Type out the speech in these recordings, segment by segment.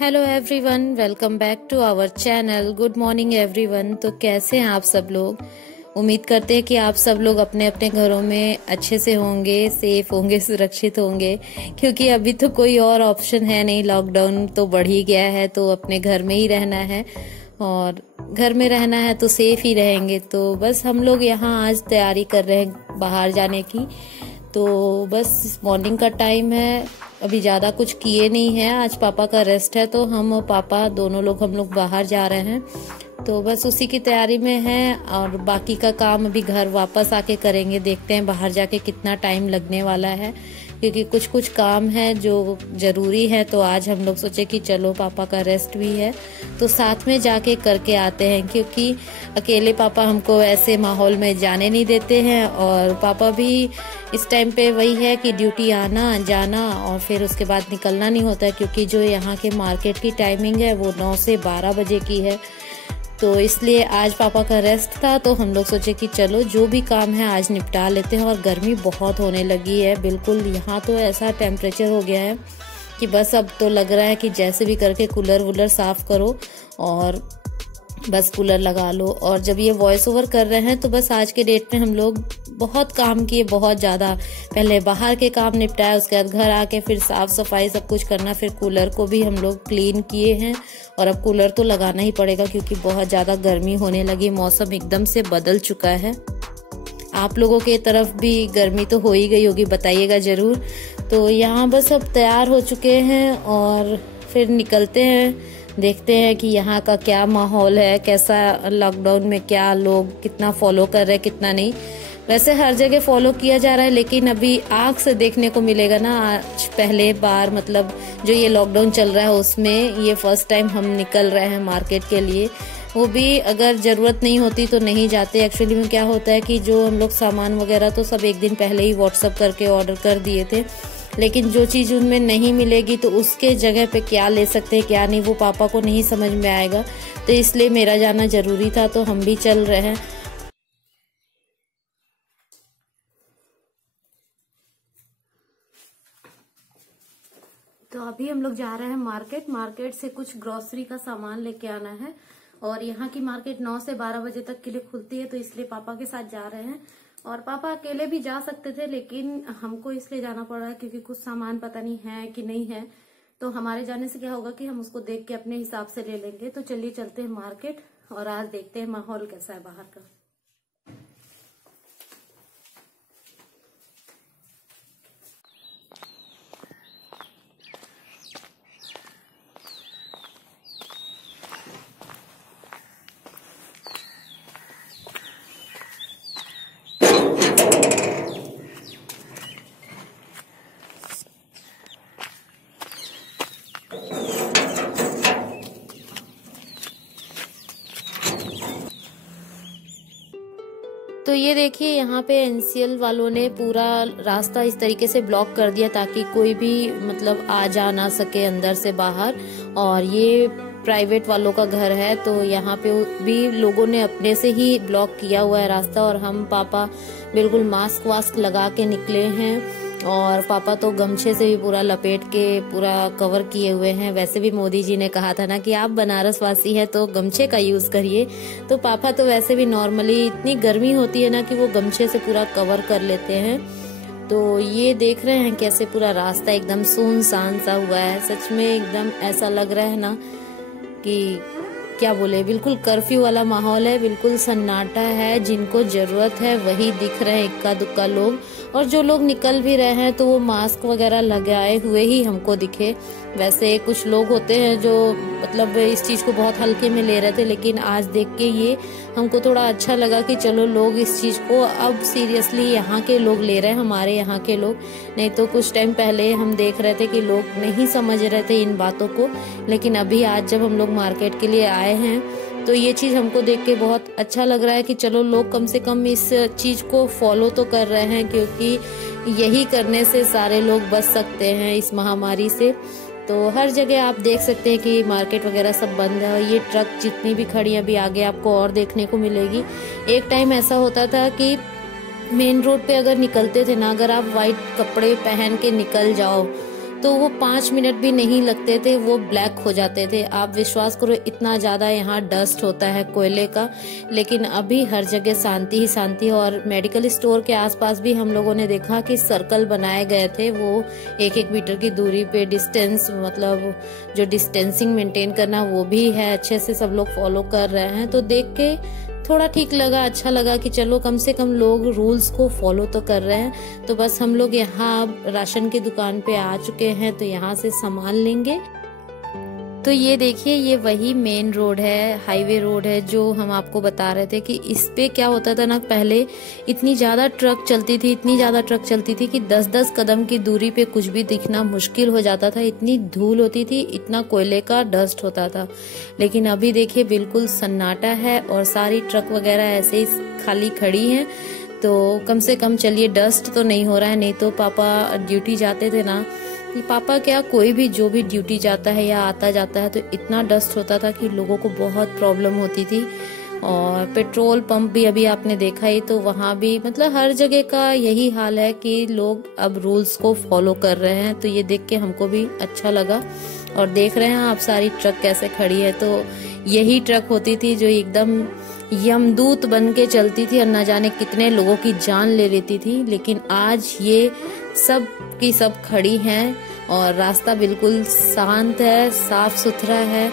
Hello everyone, welcome back to our channel. Good morning everyone. तो कैसे हैं आप सब लोग? उम्मीद करते हैं कि आप सब लोग अपने अपने घरों में अच्छे से होंगे, सेफ होंगे, सुरक्षित होंगे, क्योंकि अभी तो कोई और ऑप्शन है नहीं। लॉकडाउन तो बढ़ ही गया है, तो अपने घर में ही रहना है और घर में रहना है तो सेफ ही रहेंगे। तो बस हम लोग यहाँ आज तैयारी कर रहे हैं बाहर जाने की। तो बस मॉर्निंग का टाइम है, अभी ज्यादा कुछ किए नहीं है। आज पापा का रेस्ट है तो हम और पापा दोनों लोग हम लोग बाहर जा रहे हैं। तो बस उसी की तैयारी में है और बाकी का काम अभी घर वापस आके करेंगे। देखते हैं बाहर जाके कितना टाइम लगने वाला है, क्योंकि कुछ कुछ काम है जो जरूरी है। तो आज हम लोग सोचे कि चलो पापा का रेस्ट भी है तो साथ में जाके करके आते हैं, क्योंकि अकेले पापा हमको ऐसे माहौल में जाने नहीं देते हैं। और पापा भी इस टाइम पे वही है कि ड्यूटी आना जाना और फिर उसके बाद निकलना नहीं होता है, क्योंकि जो यहाँ के मार्केट की टाइमिंग है वो 9 से 12 बजे की है। तो इसलिए आज पापा का रेस्ट था तो हम लोग सोचे कि चलो जो भी काम है आज निपटा लेते हैं। और गर्मी बहुत होने लगी है, बिल्कुल यहाँ तो ऐसा टेम्परेचर हो गया है कि बस अब तो लग रहा है कि जैसे भी करके कूलर वूलर साफ करो और बस कूलर लगा लो। और जब ये वॉइस ओवर कर रहे हैं तो बस आज के डेट में हम लोग बहुत काम किए, बहुत ज़्यादा। पहले बाहर के काम निपटाया, उसके बाद घर आके फिर साफ सफाई सब कुछ करना, फिर कूलर को भी हम लोग क्लीन किए हैं। और अब कूलर तो लगाना ही पड़ेगा क्योंकि बहुत ज़्यादा गर्मी होने लगी, मौसम एकदम से बदल चुका है। आप लोगों के तरफ भी गर्मी तो हो ही गई होगी, बताइएगा जरूर। तो यहाँ बस अब तैयार हो चुके हैं और फिर निकलते हैं, देखते हैं कि यहाँ का क्या माहौल है, कैसा लॉकडाउन में क्या लोग कितना फॉलो कर रहे हैं कितना नहीं। वैसे हर जगह फॉलो किया जा रहा है, लेकिन अभी आँख से देखने को मिलेगा ना। आज पहले बार मतलब जो ये लॉकडाउन चल रहा है उसमें ये फर्स्ट टाइम हम निकल रहे हैं मार्केट के लिए। वो भी अगर जरूरत नहीं होती तो नहीं जाते। एक्चुअली में क्या होता है कि जो हम लोग सामान वगैरह तो सब एक दिन पहले ही व्हाट्सएप करके ऑर्डर कर दिए थे, लेकिन जो चीज उनमें नहीं मिलेगी तो उसके जगह पे क्या ले सकते हैं क्या नहीं, वो पापा को नहीं समझ में आएगा। तो इसलिए मेरा जाना जरूरी था तो हम भी चल रहे हैं। तो अभी हम लोग जा रहे हैं मार्केट से कुछ ग्रोसरी का सामान लेके आना है। और यहाँ की मार्केट 9 से 12 बजे तक के लिए खुलती है, तो इसलिए पापा के साथ जा रहे हैं। और पापा अकेले भी जा सकते थे, लेकिन हमको इसलिए जाना पड़ रहा है क्योंकि कुछ सामान पता नहीं है कि नहीं है। तो हमारे जाने से क्या होगा कि हम उसको देख के अपने हिसाब से ले लेंगे। तो चलिए चलते हैं मार्केट और आज देखते हैं माहौल कैसा है बाहर का। तो ये देखिए यहाँ पे एनसीएल वालों ने पूरा रास्ता इस तरीके से ब्लॉक कर दिया ताकि कोई भी मतलब आ जा ना सके अंदर से बाहर। और ये प्राइवेट वालों का घर है तो यहाँ पे भी लोगों ने अपने से ही ब्लॉक किया हुआ है रास्ता। और हम पापा बिल्कुल मास्क वास्क लगा के निकले हैं और पापा तो गमछे से भी पूरा लपेट के पूरा कवर किए हुए हैं। वैसे भी मोदी जी ने कहा था ना कि आप बनारस वासी है तो गमछे का यूज करिए। तो पापा तो वैसे भी नॉर्मली इतनी गर्मी होती है ना कि वो गमछे से पूरा कवर कर लेते हैं। तो ये देख रहे हैं कैसे पूरा रास्ता एकदम सुनसान सा हुआ है। सच में एकदम ऐसा लग रहा है ना कि क्या बोले, बिल्कुल कर्फ्यू वाला माहौल है, बिल्कुल सन्नाटा है। जिनको जरूरत है वही दिख रहे हैं, इक्का दुक्का लोग। और जो लोग निकल भी रहे हैं तो वो मास्क वगैरह लगाए हुए ही हमको दिखे। वैसे कुछ लोग होते हैं जो मतलब इस चीज को बहुत हल्के में ले रहे थे, लेकिन आज देख के ये हमको थोड़ा अच्छा लगा कि चलो लोग इस चीज को अब सीरियसली यहाँ के लोग ले रहे हैं, हमारे यहाँ के लोग। नहीं तो कुछ टाइम पहले हम देख रहे थे कि लोग नहीं समझ रहे थे इन बातों को, लेकिन अभी आज जब हम लोग मार्केट के लिए आए हैं तो ये चीज हमको देख के बहुत अच्छा लग रहा है कि चलो लोग कम से कम इस चीज को फॉलो तो कर रहे हैं, क्योंकि यही करने से सारे लोग बच सकते हैं इस महामारी से। तो हर जगह आप देख सकते हैं कि मार्केट वगैरह सब बंद है। ये ट्रक जितनी भी खड़ी है अभी आगे आपको और देखने को मिलेगी। एक टाइम ऐसा होता था कि मेन रोड पे अगर निकलते थे ना, अगर आप व्हाइट कपड़े पहन के निकल जाओ तो वो 5 मिनट भी नहीं लगते थे, वो ब्लैक हो जाते थे। आप विश्वास करो, इतना ज़्यादा यहाँ डस्ट होता है कोयले का। लेकिन अभी हर जगह शांति ही शांति है। और मेडिकल स्टोर के आसपास भी हम लोगों ने देखा कि सर्कल बनाए गए थे, वो 1-1 मीटर की दूरी पे डिस्टेंस, मतलब जो डिस्टेंसिंग मेंटेन करना वो भी है, अच्छे से सब लोग फॉलो कर रहे हैं। तो देख के थोड़ा ठीक लगा, अच्छा लगा कि चलो कम से कम लोग रूल्स को फॉलो तो कर रहे हैं। तो बस हम लोग यहाँ राशन की दुकान पे आ चुके हैं, तो यहाँ से सामान लेंगे। तो ये देखिए, ये वही मेन रोड है, हाईवे रोड है, जो हम आपको बता रहे थे कि इस पे क्या होता था ना, पहले इतनी ज्यादा ट्रक चलती थी कि 10-10 कदम की दूरी पे कुछ भी दिखना मुश्किल हो जाता था। इतनी धूल होती थी, इतना कोयले का डस्ट होता था। लेकिन अभी देखिए बिल्कुल सन्नाटा है और सारी ट्रक वगैरह ऐसे ही खाली खड़ी हैं। तो कम से कम चलिए डस्ट तो नहीं हो रहा है। नहीं तो पापा ड्यूटी जाते थे ना, पापा क्या कोई भी जो भी ड्यूटी जाता है या आता जाता है, तो इतना डस्ट होता था कि लोगों को बहुत प्रॉब्लम होती थी। और पेट्रोल पंप भी अभी आपने देखा ही, तो वहाँ भी मतलब हर जगह का यही हाल है कि लोग अब रूल्स को फॉलो कर रहे हैं। तो ये देख के हमको भी अच्छा लगा। और देख रहे हैं आप सारी ट्रक कैसे खड़ी है, तो यही ट्रक होती थी जो एकदम यमदूत बन के चलती थी और न जाने कितने लोगों की जान ले लेती थी। लेकिन आज ये सब की सब खड़ी हैं और रास्ता बिल्कुल शांत है, साफ सुथरा है,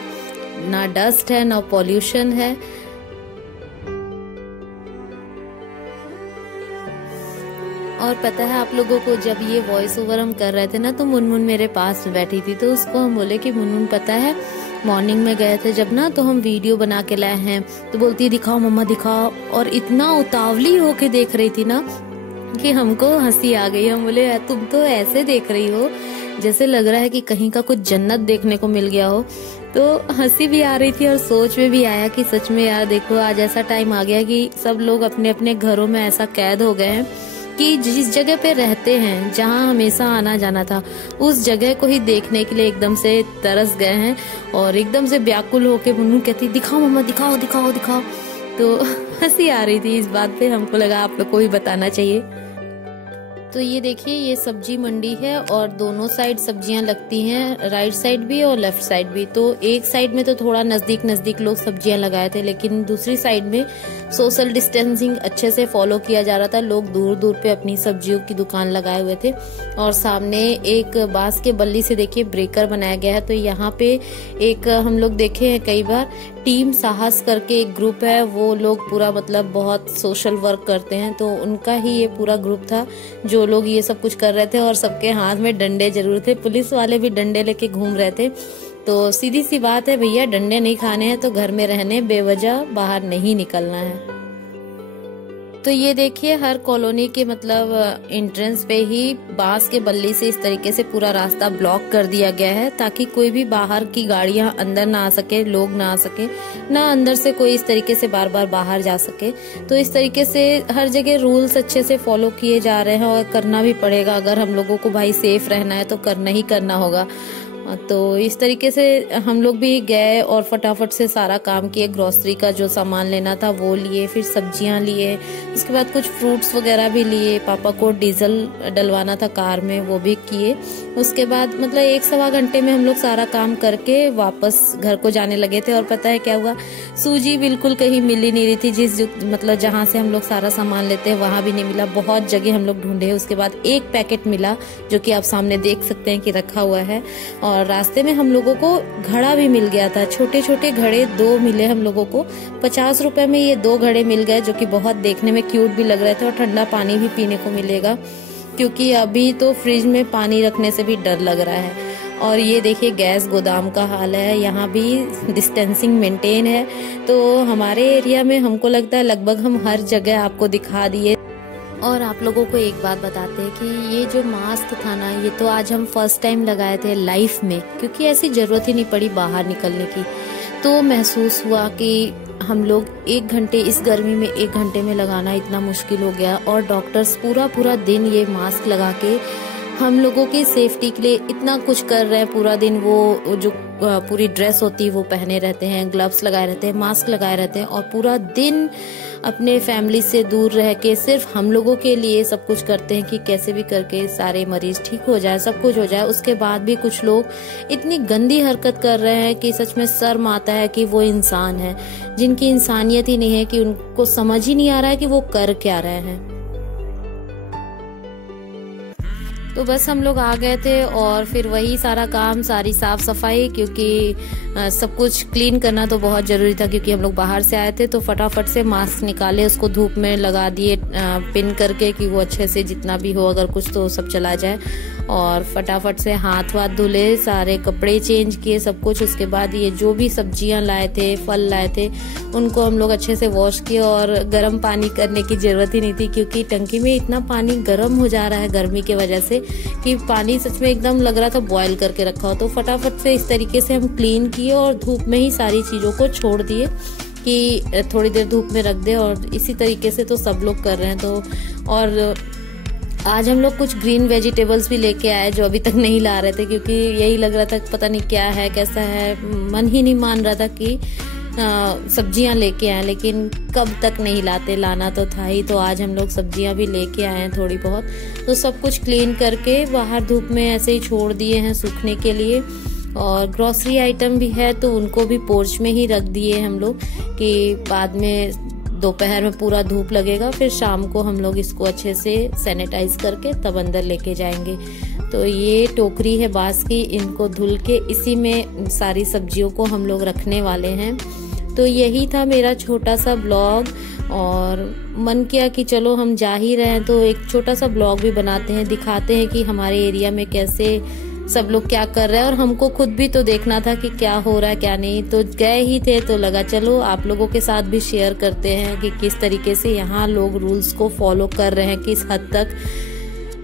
ना डस्ट है ना पॉल्यूशन है। और पता है आप लोगों को, जब ये वॉइस ओवर हम कर रहे थे ना, तो मुनमुन मेरे पास बैठी थी। तो उसको हम बोले कि मुनमुन पता है मॉर्निंग में गए थे जब ना, तो हम वीडियो बना के लाए हैं। तो बोलती है दिखाओ मम्मा दिखाओ, और इतना उतावली होके देख रही थी ना कि हमको हंसी आ गई। हम बोले तुम तो ऐसे देख रही हो जैसे लग रहा है कि कहीं का कुछ जन्नत देखने को मिल गया हो। तो हंसी भी आ रही थी और सोच में भी आया कि सच में यार देखो, आज ऐसा टाइम आ गया कि सब लोग अपने अपने घरों में ऐसा कैद हो गए हैं कि जिस जगह पे रहते हैं, जहाँ हमेशा आना जाना था, उस जगह को ही देखने के लिए एकदम से तरस गए हैं। और एकदम से व्याकुल होके मुन्नू कहती दिखाओ मम्मा दिखाओ दिखाओ दिखाओ। तो हंसी आ रही थी इस बात पे, हमको लगा आप लोग को भी बताना चाहिए। तो ये देखिए, ये सब्जी मंडी है और दोनों साइड सब्जियां लगती हैं, राइट साइड भी और लेफ्ट साइड भी। तो एक साइड में तो थोड़ा नजदीक नजदीक लोग सब्जियां लगाए थे, लेकिन दूसरी साइड में सोशल डिस्टेंसिंग अच्छे से फॉलो किया जा रहा था। लोग दूर दूर पे अपनी सब्जियों की दुकान लगाए हुए थे। और सामने एक बांस के बल्ली से देखिए ब्रेकर बनाया गया है। तो यहाँ पे एक हम लोग देखे हैं कई बार, टीम साहस करके एक ग्रुप है, वो लोग पूरा मतलब बहुत सोशल वर्क करते हैं। तो उनका ही ये पूरा ग्रुप था जो लोग ये सब कुछ कर रहे थे। और सबके हाथ में डंडे जरूर थे, पुलिस वाले भी डंडे लेके घूम रहे थे। तो सीधी सी बात है भैया, डंडे नहीं खाने हैं तो घर में रहने, बेवजह बाहर नहीं निकलना है। तो ये देखिए, हर कॉलोनी के मतलब एंट्रेंस पे ही बांस के बल्ली से इस तरीके से पूरा रास्ता ब्लॉक कर दिया गया है, ताकि कोई भी बाहर की गाड़ियां अंदर ना आ सके, लोग ना आ सके, ना अंदर से कोई इस तरीके से बार बार बाहर जा सके। तो इस तरीके से हर जगह रूल्स अच्छे से फॉलो किए जा रहे हैं और करना भी पड़ेगा। अगर हम लोगों को भाई सेफ रहना है तो करना ही करना होगा। तो इस तरीके से हम लोग भी गए और फटाफट से सारा काम किए। ग्रोसरी का जो सामान लेना था वो लिए, फिर सब्जियां लिए, उसके बाद कुछ फ्रूट्स वगैरह भी लिए। पापा को डीजल डलवाना था कार में, वो भी किए। उसके बाद मतलब 1-1.25 घंटे में हम लोग सारा काम करके वापस घर को जाने लगे थे। और पता है क्या हुआ, सूजी बिल्कुल कहीं मिल ही नहीं रही थी। जिस मतलब जहाँ से हम लोग सारा सामान लेते हैं वहां भी नहीं मिला। बहुत जगह हम लोग ढूंढे, उसके बाद एक पैकेट मिला जो कि आप सामने देख सकते हैं कि रखा हुआ है। और रास्ते में हम लोगों को घड़ा भी मिल गया था, छोटे छोटे घड़े 2 मिले हम लोगों को। 50 रुपए में ये 2 घड़े मिल गए, जो कि बहुत देखने में क्यूट भी लग रहे थे। और ठंडा पानी भी पीने को मिलेगा, क्योंकि अभी तो फ्रिज में पानी रखने से भी डर लग रहा है। और ये देखिए गैस गोदाम का हाल है, यहाँ भी डिस्टेंसिंग मेंटेन है। तो हमारे एरिया में हमको लगता है लगभग हम हर जगह आपको दिखा दिए। और आप लोगों को एक बात बताते हैं कि ये जो मास्क था ना, ये तो आज हम फर्स्ट टाइम लगाए थे लाइफ में, क्योंकि ऐसी जरूरत ही नहीं पड़ी बाहर निकलने की। तो महसूस हुआ कि हम लोग 1 घंटे, इस गर्मी में 1 घंटे में लगाना इतना मुश्किल हो गया। और डॉक्टर्स पूरा दिन ये मास्क लगा के हम लोगों की सेफ्टी के लिए इतना कुछ कर रहे हैं। पूरा दिन वो जो पूरी ड्रेस होती है वो पहने रहते हैं, ग्लव्स लगाए रहते हैं, मास्क लगाए रहते हैं और पूरा दिन अपने फैमिली से दूर रह के सिर्फ हम लोगों के लिए सब कुछ करते हैं कि कैसे भी करके सारे मरीज ठीक हो जाए, सब कुछ हो जाए। उसके बाद भी कुछ लोग इतनी गंदी हरकत कर रहे हैं कि सच में शर्म आता है कि वो इंसान है जिनकी इंसानियत ही नहीं है, कि उनको समझ ही नहीं आ रहा है कि वो कर क्या रहे हैं। तो बस हम लोग आ गए थे और फिर वही सारा काम, सारी साफ सफाई, क्योंकि सब कुछ क्लीन करना तो बहुत ज़रूरी था, क्योंकि हम लोग बाहर से आए थे। तो फटाफट से मास्क निकाले, उसको धूप में लगा दिए पिन करके कि वो अच्छे से जितना भी हो अगर कुछ तो सब चला जाए। और फटाफट से हाथ वाथ धुले, सारे कपड़े चेंज किए, सब कुछ। उसके बाद ये जो भी सब्जियां लाए थे, फल लाए थे, उनको हम लोग अच्छे से वॉश किए। और गर्म पानी करने की ज़रूरत ही नहीं थी, क्योंकि टंकी में इतना पानी गर्म हो जा रहा है गर्मी की वजह से कि पानी सच में एकदम लग रहा था बॉयल करके रखा हो। तो फटाफट से इस तरीके से हम क्लीन किए और धूप में ही सारी चीज़ों को छोड़ दिए कि थोड़ी देर धूप में रख दे। और इसी तरीके से तो सब लोग कर रहे हैं। तो और आज हम लोग कुछ ग्रीन वेजिटेबल्स भी लेके आए जो अभी तक नहीं ला रहे थे, क्योंकि यही लग रहा था पता नहीं क्या है कैसा है, मन ही नहीं मान रहा था कि सब्जियां लेके आए, लेकिन कब तक नहीं लाते, लाना तो था ही। तो आज हम लोग सब्जियां भी लेके आए हैं थोड़ी बहुत। तो सब कुछ क्लीन करके बाहर धूप में ऐसे ही छोड़ दिए हैं सूखने के लिए। और ग्रोसरी आइटम भी है तो उनको भी पोर्च में ही रख दिए हम लोग, कि बाद में दोपहर में पूरा धूप लगेगा, फिर शाम को हम लोग इसको अच्छे से सैनिटाइज करके तब अंदर लेके जाएंगे। तो ये टोकरी है बांस की, इनको धुल के इसी में सारी सब्जियों को हम लोग रखने वाले हैं। तो यही था मेरा छोटा सा ब्लॉग, और मन किया कि चलो हम जा ही रहे हैं तो एक छोटा सा ब्लॉग भी बनाते हैं, दिखाते हैं कि हमारे एरिया में कैसे सब लोग क्या कर रहे हैं। और हमको खुद भी तो देखना था कि क्या हो रहा है क्या नहीं। तो गए ही थे तो लगा चलो आप लोगों के साथ भी शेयर करते हैं कि किस तरीके से यहाँ लोग रूल्स को फॉलो कर रहे हैं, किस हद तक।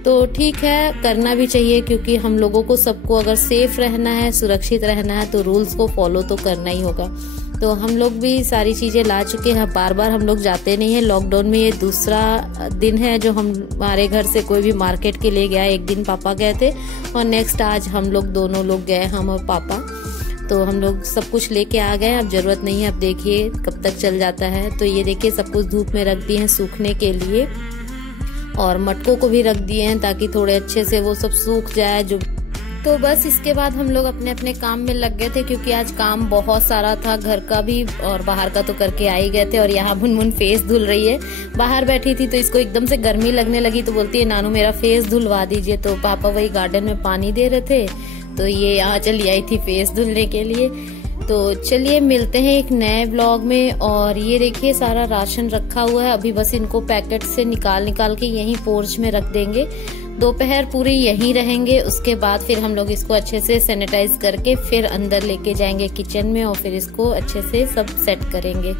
तो ठीक है, करना भी चाहिए, क्योंकि हम लोगों को सबको अगर सेफ रहना है, सुरक्षित रहना है, तो रूल्स को फॉलो तो करना ही होगा। तो हम लोग भी सारी चीज़ें ला चुके हैं। बार बार हम लोग जाते नहीं हैं। लॉकडाउन में ये दूसरा दिन है जो हमारे घर से कोई भी मार्केट के लिए गया। एक दिन पापा गए थे और नेक्स्ट आज हम लोग दोनों लोग गए, हम और पापा। तो हम लोग सब कुछ लेके आ गए। अब जरूरत नहीं है, अब देखिए कब तक चल जाता है। तो ये देखिए सब कुछ धूप में रख दिए हैं सूखने के लिए, और मटकों को भी रख दिए हैं ताकि थोड़े अच्छे से वो सब सूख जाए। जो तो बस इसके बाद हम लोग अपने अपने काम में लग गए थे, क्योंकि आज काम बहुत सारा था, घर का भी और बाहर का तो करके आ ही गए थे। और यहाँ मुनमुन फेस धुल रही है, बाहर बैठी थी तो इसको एकदम से गर्मी लगने लगी, तो बोलती है नानू मेरा फेस धुलवा दीजिए। तो पापा वही गार्डन में पानी दे रहे थे, तो ये यहाँ चली आई थी फेस धुलने के लिए। तो चलिए मिलते हैं एक नए ब्लॉग में। और ये देखिए सारा राशन रखा हुआ है, अभी बस इनको पैकेट से निकाल के यहीं पोर्च में रख देंगे। दोपहर पूरी यहीं रहेंगे, उसके बाद फिर हम लोग इसको अच्छे से सैनिटाइज करके फिर अंदर लेके जाएंगे किचन में, और फिर इसको अच्छे से सब सेट करेंगे।